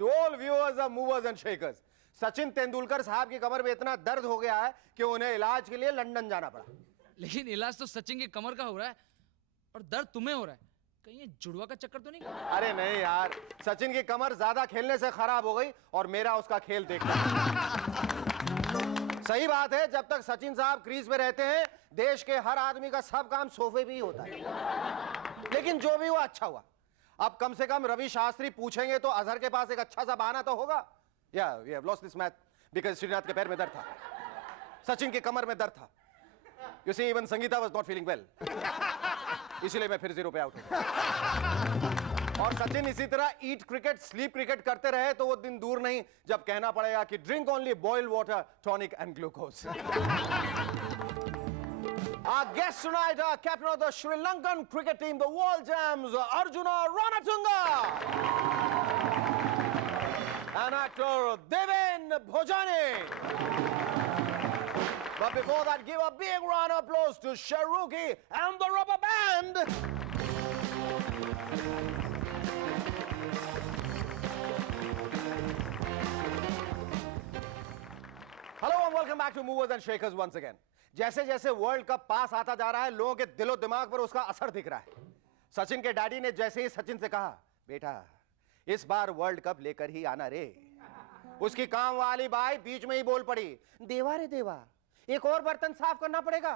To all viewers of movers and shakers, Sachin Tendulkar साहब की कमर में इतना दर्द हो गया है कि उन्हें इलाज के लिए लंदन जाना पड़ा। लेकिन इलाज तो सचिन की कमर का हो रहा है और दर्द तुम्हें हो रहा है। कहीं ये जुड़वा का चक्कर तो नहीं? अरे नहीं यार, सचिन की कमर ज्यादा खेलने से खराब हो गई और मेरा उसका खेल देखना। सही बात है, जब तक सचिन साहब क्रीज में रहते हैं देश के हर आदमी का सब काम सोफे भी होता है। लेकिन जो भी हुआ अच्छा हुआ। अब कम से कम रवि शास्त्री पूछेंगे तो अजहर के पास एक अच्छा सा बहाना तो होगा। We have lost this match because Srinath के पैर में दर्द था, सचिन की कमर में दर्द था। You see even Sangeeta was not feeling well, इसलिए मैं फिर 0 पे आउट हूं। और सचिन इसी तरह ईट क्रिकेट स्लीप क्रिकेट करते रहे तो वो दिन दूर नहीं जब कहना पड़ेगा कि drink only boiled water, tonic and glucose. Our guest tonight, captain of the Sri Lankan cricket team, the World Gems, Arjuna Ranatunga, and actor Deven Bhojani. But before that, give a big round of applause to Shahrukhi and the Rubber Band. Hello and welcome back to Movers and Shakers once again. जैसे जैसे world cup पास आता जा रहा है लोगों के दिलो दिमाग पर उसका असर दिख रहा है। सचिन के डैडी ने जैसे ही सचिन से कहा, बेटा इस बार वर्ल्ड कप लेकर ही आना रे, उसकी काम वाली बाई बीच में ही बोल पड़ी, देवा रे देवा, एक और बर्तन साफ करना पड़ेगा।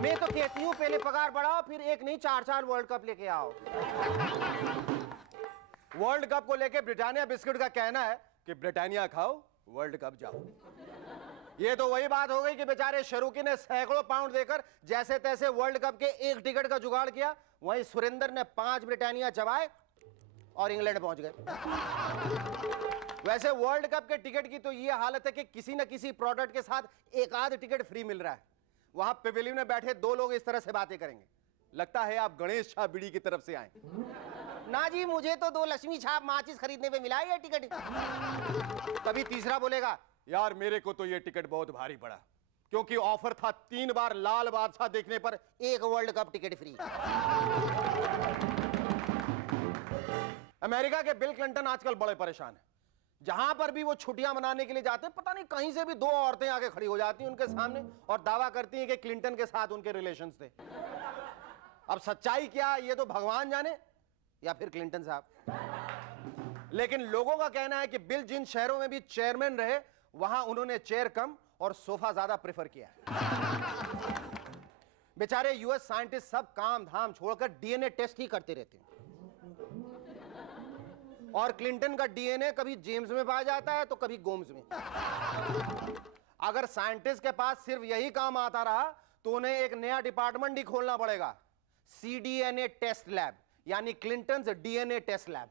मैं तो कहती हूं पहले पगार बढ़ाओ, फिर एक नहीं 4-4 वर्ल्ड कप लेके आओ। वर्ल्ड कप को लेके ब्रिटानिया बिस्किट का कहना है कि ब्रिटानिया खाओ वर्ल्ड कप जाओ। ये तो वही बात हो गई कि बेचारे शाहरुखी ने सैकड़ों पाउंड देकर जैसे तैसे वर्ल्ड कप के एक टिकट का जुगाड़ किया, वहीं सुरेंद्र ने 5 ब्रिटानिया चबाए और इंग्लैंड पहुंच गए। वैसे वर्ल्ड कप के टिकट की तो ये हालत है कि किसी न किसी प्रोडक्ट के साथ एक आध टिकट फ्री मिल रहा है। वहां पेविलियन में बैठे 2 लोग इस तरह से बातें करेंगे, लगता है आप गणेश छाप बीड़ी की तरफ से आए। ना जी, मुझे तो 2 लक्ष्मी छाप माचिस खरीदने पे मिला है ये टिकट। तभी तीसरा बोलेगा, यार मेरे को तो ये टिकट बहुत भारी पड़ा क्योंकि ऑफर था 3 बार लाल बादशाह देखने पर 1 world cup ticket free. America के बिल क्लिंटन आजकल बड़े परेशान हैं। जहां पर भी वो छुट्टियां मनाने के लिए जाते हैं, पता नहीं कहीं से भी 2 औरतें आके खड़ी हो जाती हैं उनके सामने और दावा करती हैं कि क्लिंटन के साथ उनके रिलेशंस थे। अब सच्चाई क्या ये तो भगवान जाने या फिर क्लिंटन साहब। लेकिन लोगों का कहना है कि बिल जिन शहरों में भी चेयरमैन रहे वहां उन्होंने चेयर कम और सोफा ज्यादा प्रेफर किया है। बेचारे यूएस साइंटिस्ट सब काम धाम छोड़कर डीएनए टेस्ट ही करते रहते हैं। और क्लिंटन का डीएनए कभी जेम्स में पाया जाता है तो कभी गोम्स में। अगर साइंटिस्ट के पास सिर्फ यही काम आता रहा तो उन्हें एक नया डिपार्टमेंट ही खोलना पड़ेगा, सीडीएनए टेस्ट लैब, यानी Clinton DNA test lab.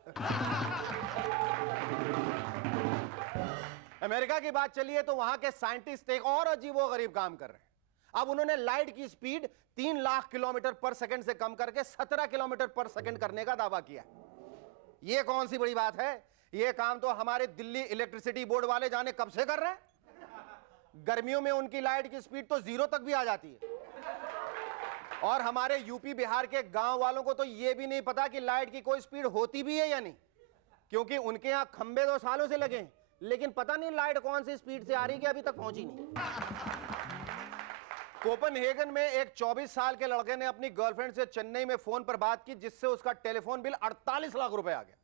America की बात चलिए तो वहां के साइंटिस्ट एक और अजीबोगरीब काम कर रहे हैं। अब उन्होंने लाइट की स्पीड 3 लाख किलोमीटर पर सेकंड से कम करके 17 किलोमीटर पर सेकंड करने का दावा किया। यह कौन सी बड़ी बात है? यह काम तो हमारे दिल्ली इलेक्ट्रिसिटी बोर्ड वाले जाने कब से कर रहे हैं। गर्मियों में उनकी लाइट की स्पीड तो 0 तक भी आ जाती है। और हमारे यूपी बिहार के गांव वालों को तो यह भी नहीं पता कि लाइट की कोई स्पीड होती भी है या नहीं, क्योंकि उनके यहां खंबे 2 सालों से लगे हैं, लेकिन पता नहीं लाइट कौन सी स्पीड से आ रही है कि अभी तक पहुंची नहीं। कोपेनहेगन में एक 24 साल के लड़के ने अपनी गर्लफ्रेंड से चेन्नई में फोन पर बात की, जिससे उसका टेलीफोन बिल 48 लाख रुपए आ गया।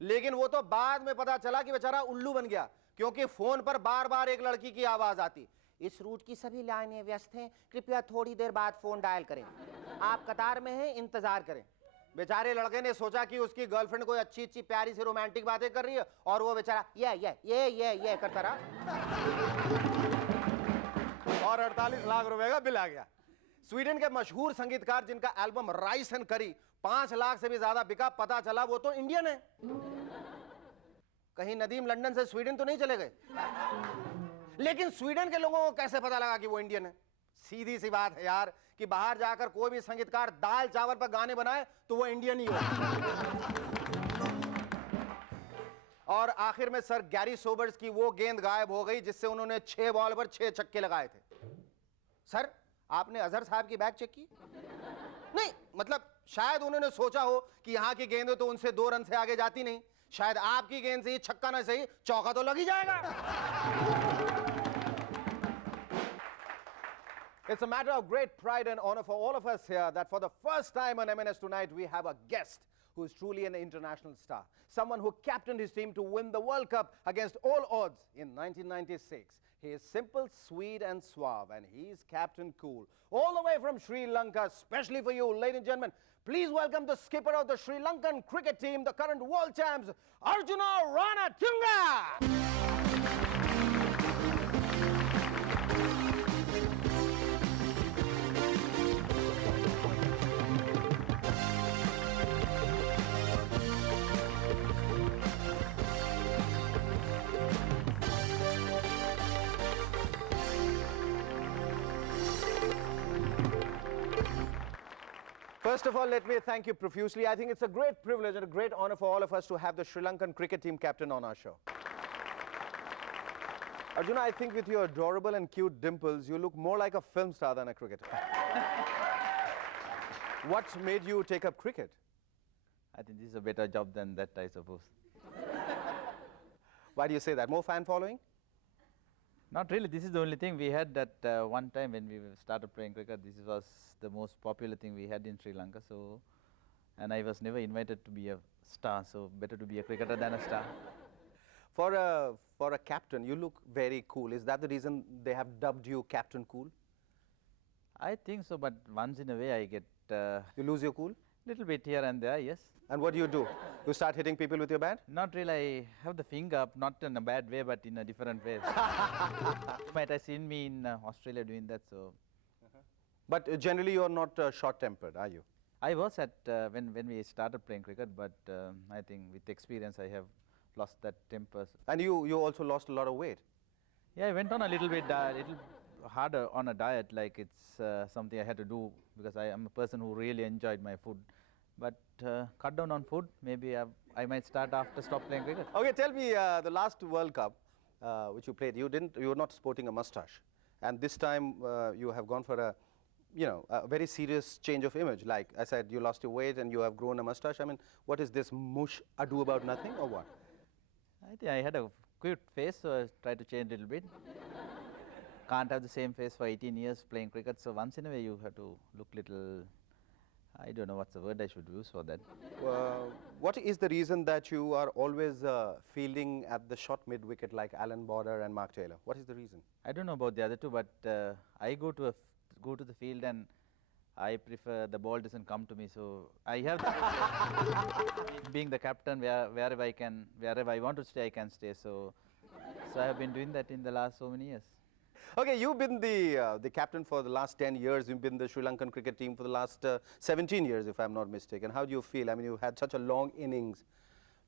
लेकिन वो तो बाद में पता चला कि बेचारा उल्लू बन गया, क्योंकि फोन पर बार बार एक लड़की की आवाज आती, इस रूट की सभी लाइनें व्यस्त हैं, कृपया थोड़ी देर बाद फोन डायल करें, आप कतार में हैं, इंतजार करें। बेचारे लड़के ने सोचा कि उसकी गर्लफ्रेंड कोई अच्छी अच्छी प्यारी सी रोमांटिक बातें कर रही है और वो बेचारा ये करता रहा और 48 लाख रुपए का बिल आ गया। स्वीडन के मशहूर संगीतकार जिनका एल्बम राइस एंड करी 5 लाख से भी ज्यादा बिका, पता चला वो तो इंडियन है। कहीं नदीम लंदन से स्वीडन तो नहीं चले गए। लेकिन स्वीडन के लोगों को कैसे पता लगा कि वो इंडियन है? सीधी सी बात है यार कि बाहर जाकर कोई भी संगीतकार दाल चावल पर गाने बनाए तो वो इंडियन ही हो। और आखिर में सर गैरी सोबर्स की वो गेंद गायब हो गई जिससे उन्होंने 6 बॉल पर 6 छक्के लगाए थे। सर आपने अजहर साहब की बैग चेक की? नहीं, मतलब शायद उन्होंने सोचा हो कि यहां की गेंदें तो उनसे 2 रन से आगे जाती नहीं, शायद आपकी गेंद से ये छक्का ना सही, चौका तो लग ही जाएगा. It's a matter of great pride and honor for all of us here that for the first time on MNS Tonight, we have a guest who is truly an international star. Someone who captained his team to win the World Cup against all odds in 1996. He is simple, sweet and suave, and he is Captain Cool. All the way from Sri Lanka, especially for you, ladies and gentlemen, please welcome the skipper of the Sri Lankan cricket team, the current world champs, Arjuna Ranatunga! First of all, let me thank you profusely. I think it's a great privilege and a great honor for all of us to have the Sri Lankan cricket team captain on our show. Arjuna, I think with your adorable and cute dimples, you look more like a film star than a cricketer. What's made you take up cricket? I think this is a better job than that, I suppose. Why do you say that? More fan following? Not really. This is the only thing we had at one time when we started playing cricket. This was the most popular thing we had in Sri Lanka. So, and I was never invited to be a star. So, better to be a cricketer than a star. For a captain, you look very cool. Is that the reason they have dubbed you Captain Cool? I think so, but once in a way I get You lose your cool? little bit here and there, yes. And what do? You start hitting people with your bat? Not really. I have the finger up, not in a bad way, but in a different way. You might have seen me in Australia doing that. So, But generally you're not short-tempered, are you? I was at when we started playing cricket, but I think with experience I have lost that temper. And you also lost a lot of weight. Yeah, I went on a little bit, little harder on a diet, like it's something I had to do because I am a person who really enjoyed my food. But cut down on food, maybe I might start after stop playing cricket. Okay, tell me, the last World Cup which you played, you were not sporting a mustache. And this time you have gone for a very serious change of image. Like I said, you lost your weight and you have grown a mustache. I mean, what is this mush ado about nothing or what? I think I had a cute face, so I tried to change a little bit. Can't have the same face for 18 years playing cricket, so once in a way you have to look little, I don't know what's the word I should use for that. What is the reason that you are always fielding at the short mid-wicket like Alan Border and Mark Taylor? What is the reason? I don't know about the other two, but I go to the field and I prefer the ball doesn't come to me, so I have being the captain wherever I want to stay, I can stay. So I have been doing that in the last so many years. Okay, you've been the captain for the last 10 years. You've been the Sri Lankan cricket team for the last 17 years, if I'm not mistaken. How do you feel? I mean, you had such a long innings,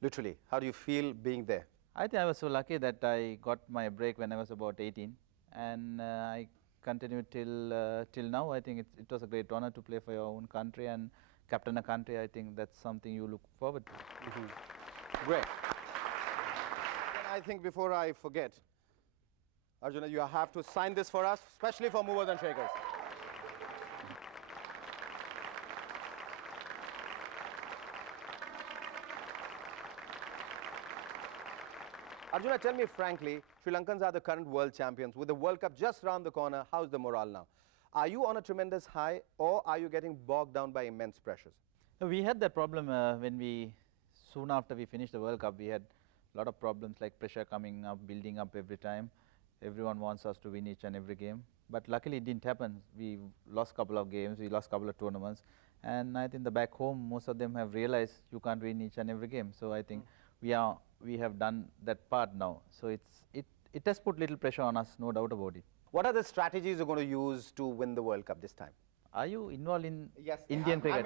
literally. How do you feel being there? I think I was so lucky that I got my break when I was about 18, and I continued till now. I think it was a great honor to play for your own country and captain a country. I think that's something you look forward to. Great. And I think before I forget, Arjuna, you have to sign this for us, especially for movers and shakers. Arjuna, tell me frankly, Sri Lankans are the current world champions. With the World Cup just round the corner, how's the morale now? Are you on a tremendous high or are you getting bogged down by immense pressures? We had that problem when soon after we finished the World Cup, we had a lot of problems like pressure coming up, building up every time. Everyone wants us to win each and every game. But luckily it didn't happen. We lost a couple of games, we lost a couple of tournaments. And I think the back home, most of them have realized you can't win each and every game. So I think we have done that part now. So it has put little pressure on us, no doubt about it. What are the strategies you're going to use to win the World Cup this time? Are you involved in Yes, Indian cricket?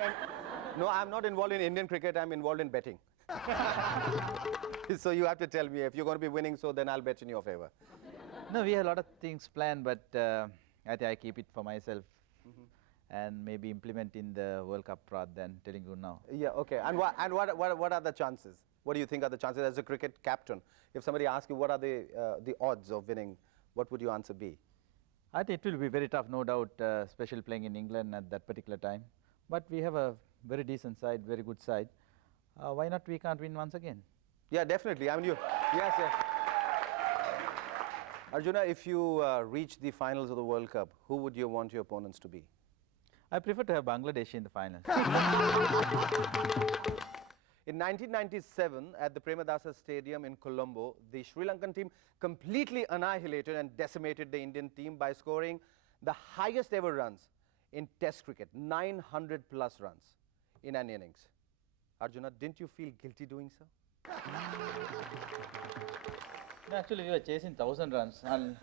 No, I'm not involved in Indian cricket. I'm involved in betting. So you have to tell me if you're going to be winning, so then I'll bet in your favor. No, we have a lot of things planned, but I think I keep it for myself and maybe implement in the World Cup rather than telling you now. Yeah, okay. And what are the chances? What do you think are the chances as a cricket captain? If somebody asks you what are the odds of winning, what would your answer be? I think it will be very tough, no doubt, especially playing in England at that particular time. But we have a very decent side, very good side. Why not we can't win once again? Yeah, definitely. I mean, you. Yes, yes. Arjuna, if you reach the finals of the World Cup, who would you want your opponents to be? I prefer to have Bangladesh in the final. In 1997, at the Premadasa Stadium in Colombo, the Sri Lankan team completely annihilated and decimated the Indian team by scoring the highest ever runs in Test cricket, 900 plus runs in an innings. Arjuna, didn't you feel guilty doing so? No, actually, we were chasing 1,000 runs. And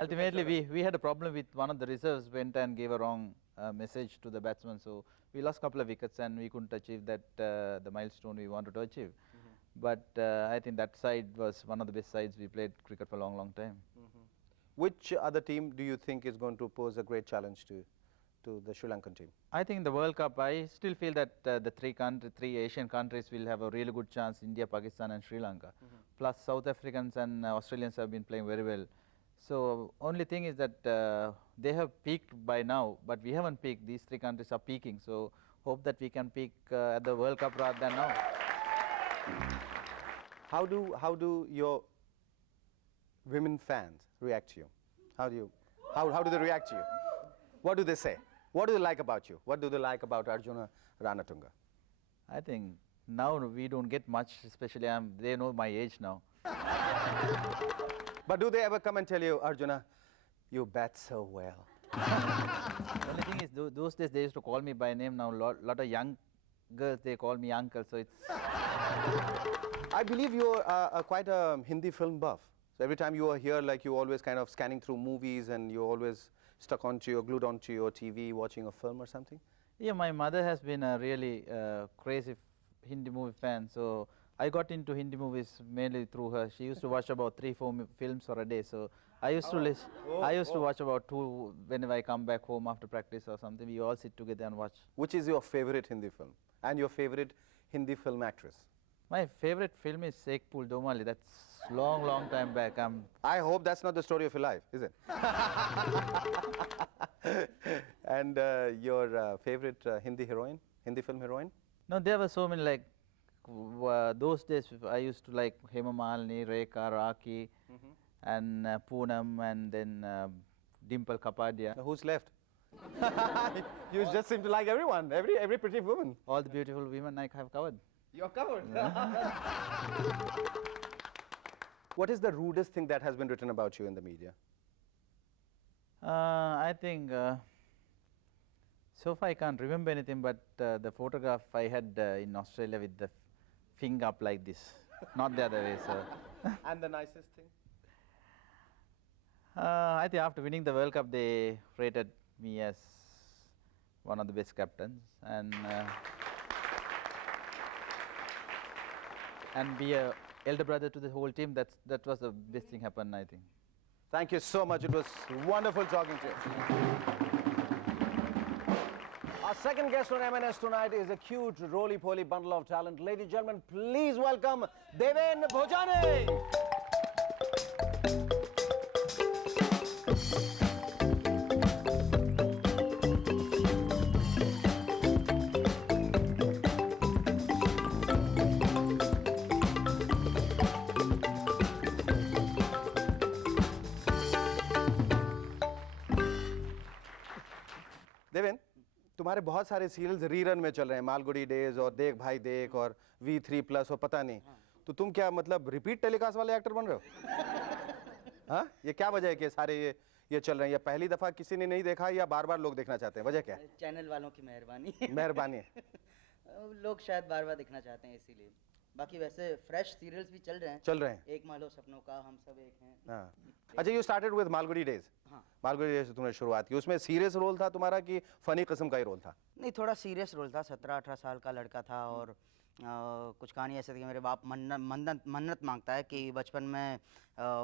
ultimately, we had a problem with one of the reserves went and gave a wrong message to the batsman. So we lost a couple of wickets and we couldn't achieve that the milestone we wanted to achieve. But I think that side was one of the best sides we played cricket for a long, long time. Which other team do you think is going to pose a great challenge to the Sri Lankan team? I think in the World Cup, I still feel that the three Asian countries will have a really good chance: India, Pakistan, and Sri Lanka. Plus, South Africans and Australians have been playing very well. So, only thing is that they have peaked by now, but we haven't peaked. These three countries are peaking. So, hope that we can peak at the World Cup rather than now. How do your women fans react to you? How do they react to you? What do they say? What do they like about you? What do they like about Arjuna Ranatunga? I think now we don't get much, especially they know my age now. But do they ever come and tell you, Arjuna, you bat so well? The only thing is, those days they used to call me by name. Now, lot of young girls, they call me uncle. So it's. I believe you're quite a Hindi film buff. So every time you are here, like you always kind of scanning through movies and you're always glued onto your TV watching a film or something? Yeah, my mother has been a really crazy Hindi movie fan. So I got into Hindi movies mainly through her. She used to watch about 3-4 films for a day. So I used to listen. I used to watch about 2 whenever I come back home after practice or something. We all sit together and watch. Which is your favorite Hindi film and your favorite Hindi film actress? My favorite film is Sheikh Pul Domali. That's long time back. I hope that's not the story of your life, is it? And your favorite Hindi film heroine? No, there were so many, like those days I used to like Hema Malini, Rekha, Raki, and Poonam, and then Dimple Kapadia. Now, who's left? You just seem to like everyone, every pretty woman. All the beautiful women I have covered. You're covered. What is the rudest thing that has been written about you in the media? I think so far I can't remember anything, but the photograph I had in Australia with the finger up like this, not the other way. So. And the nicest thing? I think after winning the World Cup, they rated me as one of the best captains, and be a elder brother to the whole team. That was the best thing happened, I think. Thank you so much. It was wonderful talking to you. Our second guest on MNS tonight is a cute, roly-poly bundle of talent. Ladies and gentlemen, please welcome Deven Bhojane. Deven, तुम्हारे बहुत सारे serials rerun में चल रहे हैं, Malgudi days और देख भाई देख और V3+ और पता नहीं, तो तुम क्या मतलब रिपीट टेलीकास्ट वाले एक्टर बन रहे हो? हाँ, ये क्या वजह है कि सारे ये चल रहे हैं? या पहली दफा किसी ने नहीं देखा या बार-बार लोग देखना चाहते हैं? वजह क्या है? चैनल वालों की मेहरबानी। मेहरबानी है। लोग शायद बार-बार देखना चाहते हैं इसीलिए। बाकी वैसे फ्रेश सीरियल्स भी चल रहे हैं। एक मालो सपनों का, हम सब एक हैं। हाँ। अच्छा, you started with Malgudi days. हाँ। मालगुडी डेज से तुमने शुरुआत की। उसमें सीरियस रोल था तुम्हारा कि फनी किस्म का ही रोल था? नहीं, थोड़ा सीरियस रोल था। 17-18 साल का लड़का था और कुछ कहानी ऐसे थी कि मेरे बाप मन्नत मांगता है कि बचपन में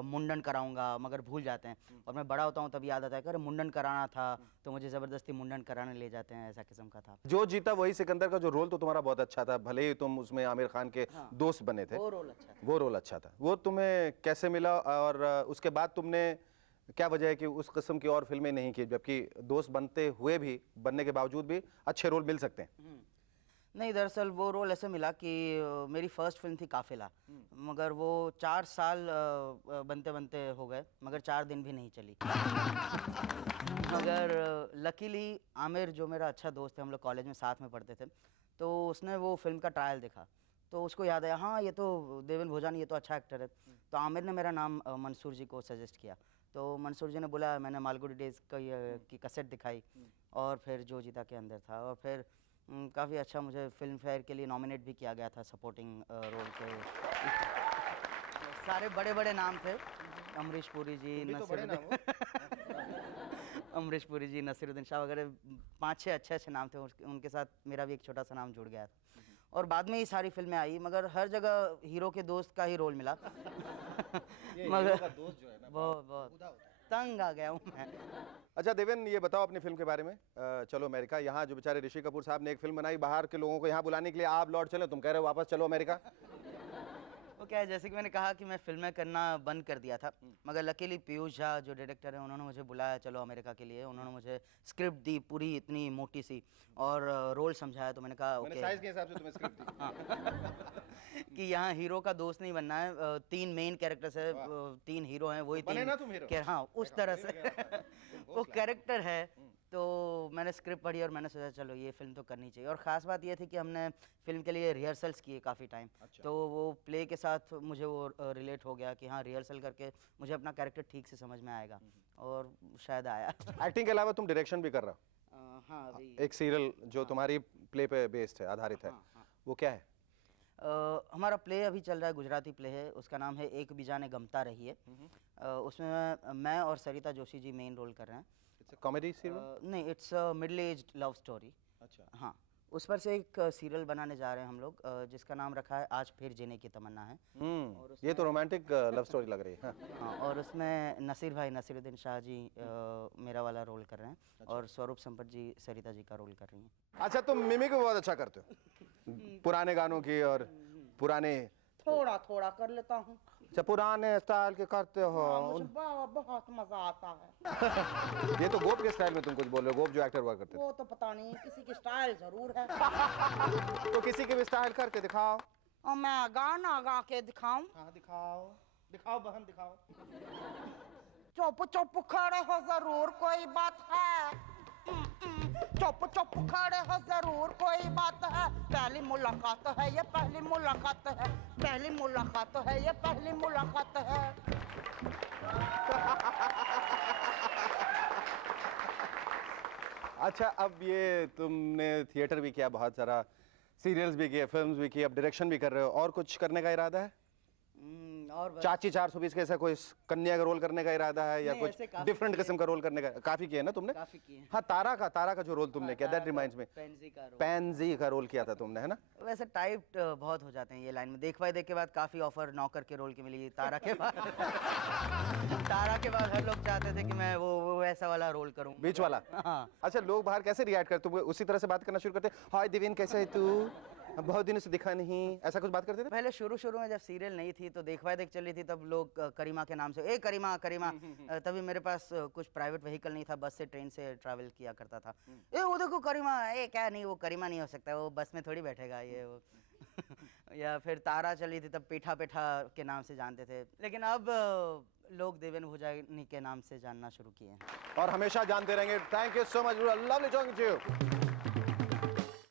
मुंडन कराऊंगा, मगर भूल जाते हैं, और मैं बड़ा होता हूँ तब याद आता है कि अरे मुंडन कराना था, तो मुझे ज़बरदस्ती मुंडन कराने ले जाते हैं, ऐसा किस्म का था। जो जीता वही सिकंदर का जो रोल तो तुम्हारा बहुत अच्छा था, भले ही तुम उसमें आमिर खान के दोस्त बने थे। वो रोल अच्छा था। वो रोल अच्छा था। वो तुम्हें कैसे मिला और उसके बाद तुमने क्या वजह है कि उस किस्म की और फिल्में नहीं की, जबकि दोस्त बनने के बावजूद भी अच्छे रोल मिल सकते हैं? नहीं, दरअसल वो रोल ऐसे मिला कि मेरी फर्स्ट फिल्म थी काफिला, मगर वो 4 साल बनते बनते हो गए, मगर 4 दिन भी नहीं चली। मगर लकीली आमिर जो मेरा अच्छा दोस्त है, हम लोग कॉलेज में साथ में पढ़ते थे, तो उसने वो फिल्म का ट्रायल देखा, तो उसको याद आया हाँ ये तो देवेन भोजानी, ये तो अच्छा एक्टर है। तो आमिर ने मेरा नाम मंसूर जी को सजेस्ट किया, तो मंसूर जी ने बोला, मैंने मालगुडी डेज की कैसेट दिखाई और फिर जो जीता के अंदर था, और फिर काफ़ी अच्छा मुझे फिल्म फेयर के लिए नॉमिनेट भी किया गया था सपोर्टिंग रोल के। सारे बड़े बड़े नाम थे, अमरीश पुरी जी, अमरीश पुरी जी, नसीरुद्दीन शाह वगैरह 5-6 अच्छे नाम थे, उनके साथ मेरा भी एक छोटा सा नाम जुड़ गया था। और बाद में ये सारी फिल्में आई, मगर हर जगह हीरो के दोस्त का ही रोल मिला। मगर दोस्त जो है ना बहुत तंग आ गया हूँ मैं। अच्छा देवेन, ये बताओ अपनी फिल्म के बारे में। चलो अमेरिका, यहाँ जो बेचारे ऋषि कपूर साहब ने एक फिल्म बनाई बाहर के लोगों को यहाँ बुलाने के लिए, आप लौट चले, तुम कह रहे हो वापस चलो अमेरिका। वो क्या है, जैसे कि मैंने कहा कि मैं फिल्में करना बंद कर दिया था, मगर लकीली पीयूष झा जो डायरेक्टर है, उन्होंने मुझे बुलाया चलो अमेरिका के लिए। उन्होंने मुझे स्क्रिप्ट दी पूरी इतनी मोटी सी, और रोल समझाया, तो मैंने कहा ओके, साइज के हिसाब से तुम्हें स्क्रिप्ट दी। हाँ। कि यहाँ हीरो का दोस्त नहीं बनना है, 3 मेन कैरेक्टर्स है, 3 हीरो हैं, वही बने 3 ना तुम हीरो। हाँ उस तरह से वो कैरेक्टर है। तो मैंने स्क्रिप्ट पढ़ी और मैंने सोचा चलो ये फिल्म तो करनी चाहिए। और ख़ास बात ये थी कि हमने फिल्म के लिए रिहर्सल्स किए काफ़ी टाइम। अच्छा। तो वो प्ले के साथ मुझे वो रिलेट हो गया कि हाँ रिहर्सल करके मुझे अपना कैरेक्टर ठीक से समझ में आएगा, और शायद आया। एक्टिंग के अलावा तुम डायरेक्शन भी कर रहे हो। हाँ अभी एक सीरियल जो तुम्हारी प्ले पे बेस्ड है, आधारित है, हाँ। वो क्या है? हमारा प्ले अभी चल रहा है, गुजराती प्ले है, उसका नाम है एक बीजाने गमता रही है। उसमें मैं और सरिता जोशी जी मेन रोल कर रहे हैं। It's comedy serial? नहीं, it's middle aged love story. अच्छा। हाँ, उस पर से एक सीरियल बनाने जा रहे हैं हम लोग, जिसका नाम रखा है आज फिर जीने की तमन्ना है। ये तो रोमांटिक लव स्टोरी लग रही है। हाँ, और उसमें नसीर भाई, नसीरुद्दीन शाह जी मेरा वाला रोल कर रहे हैं। अच्छा। और स्वरूप संपत जी सरिता जी का रोल कर रही हैं। अच्छा, तुम मिमिक बहुत अच्छा करते हो पुराने गानों की, और पुराने थोड़ा थोड़ा कर लेता हूँ। अच्छा, पुराने स्टाइल के करते हो। मुझे बहुत मजा आता है। ये तो गोप के स्टाइल में तुम कुछ बोल रहे हो, गोप जो एक्टर हुआ करते थे। वो तो पता नहीं, किसी की स्टाइल जरूर है। तो किसी की भी स्टाइल करके दिखाओ। और मैं गाना गा के दिखाऊं? हाँ दिखाओ, दिखाओ बहन दिखाओ। चुप चुप खड़े हो जरूर कोई बात है। चुप चुप खड़े हो जरूर कोई बात है। पहली मुलाकात है ये, पहली मुलाकात है, पहली मुलाकात है ये, पहली मुलाकात है। अच्छा, अब ये तुमने थिएटर भी किया, बहुत सारा सीरियल्स भी किए, फिल्म्स भी किए, अब डायरेक्शन भी कर रहे हो, और कुछ करने का इरादा है? और बस चाची 420 के ऐसा कोई कन्या का रोल करने का इरादा है, या नहीं, ऐसे कुछ काफी डिफरेंट किए। किस्म का रोल करने का? काफी किए ना तुमने? काफी किए हैं। हाँ, तारा का जो रोल तुमने किया, दैट रिमाइंड्स मी, पेंजी का रोल। पैंजी का रोल किया था तुमने, है ना? वैसे टाइप बहुत हो जाते हैं ये लाइन में। देख भाई देख के बाद काफी ऑफर नौकर के रोल की मिली, तारा के बाद। तारा के बाद हर लोग चाहते थे कि मैं वो ऐसा वाला रोल करूं, बीच वाला। हाँ। अच्छा, लोग बाहर कैसे रिएक्ट करते? तुम उसी तरह से बात करना शुरू करते, हाय देवेन कैसे है तू, बहुत दिनों से दिखा नहीं, ऐसा कुछ बात करते थे? पहले शुरू में जब सीरियल नहीं थी तो देख भाई देख चल रही थी, तब लोग करीमा के नाम से, ए करीमा करीमा। तभी मेरे पास कुछ प्राइवेट व्हीकल नहीं था, बस से ट्रेन से ट्रैवल किया करता था। ए वो देखो करीमा, ए क्या नहीं, वो करीमा नहीं हो सकता, वो बस में थोड़ी बैठेगा ये वो। या फिर तारा चली थी तब पेठा पेठा के नाम से जानते थे, लेकिन अब लोग देवेन भोजानी के नाम से जानना शुरू किए हैं। और हमेशा जानते रहेंगे। Thank you so much, lovely talking to you.